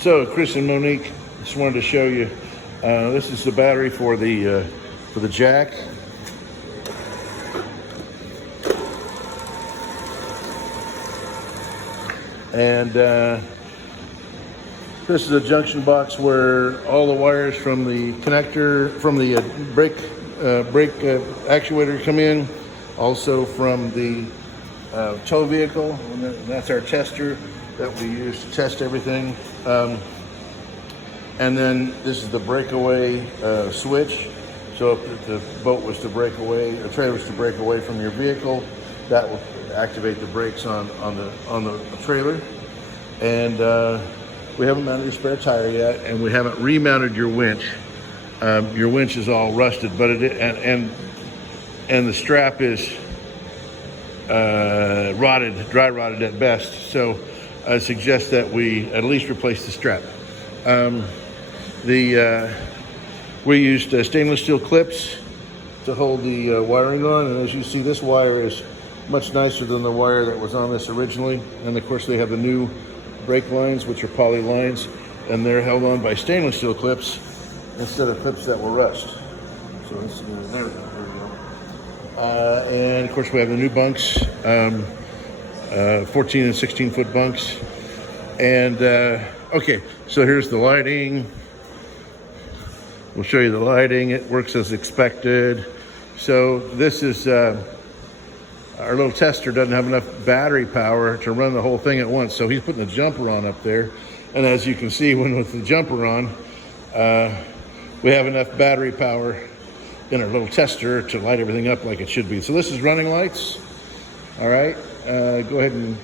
So Chris and Monique, just wanted to show you. This is the battery for the jack. And this is a junction box where all the wires from the connector, from the brake actuator come in, also from the tow vehicle. And that's our tester that we use to test everything. And then this is the breakaway switch. So if the boat was to break away, a trailer was to break away from your vehicle, that will activate the brakes on the trailer. And we haven't mounted your spare tire yet, and we haven't remounted your winch. Your winch is all rusted, but and the strap is dry rotted at best. So I suggest that we at least replace the strap. We used stainless steel clips to hold the wiring on, and as you see, this wire is much nicer than the wire that was on this originally. And of course, they have the new brake lines, which are poly lines, and they're held on by stainless steel clips instead of clips that will rust. So there we go. And of course, we have the new bunks, 14 and 16 foot bunks. And okay, so here's the lighting. We'll show you the lighting. It works as expected. So this is our little tester doesn't have enough battery power to run the whole thing at once, so he's putting the jumper on up there. And as you can see, when with the jumper on, we have enough battery power in our little tester to light everything up like it should be. So this is running lights. All right, go ahead and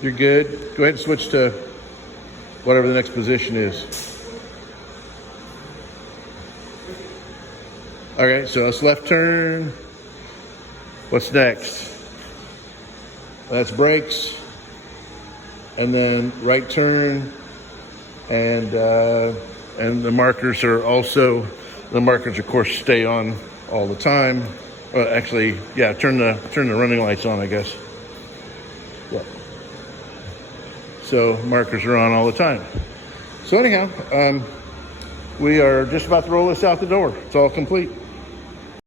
you're good. Go ahead and switch to whatever the next position is. All right, so it's left turn. What's next? That's brakes, and then right turn, and the markers are also, the markers of course stay on all the time. Actually, yeah, turn the running lights on, I guess. Yeah. So markers are on all the time. So anyhow, we are just about to roll this out the door. It's all complete.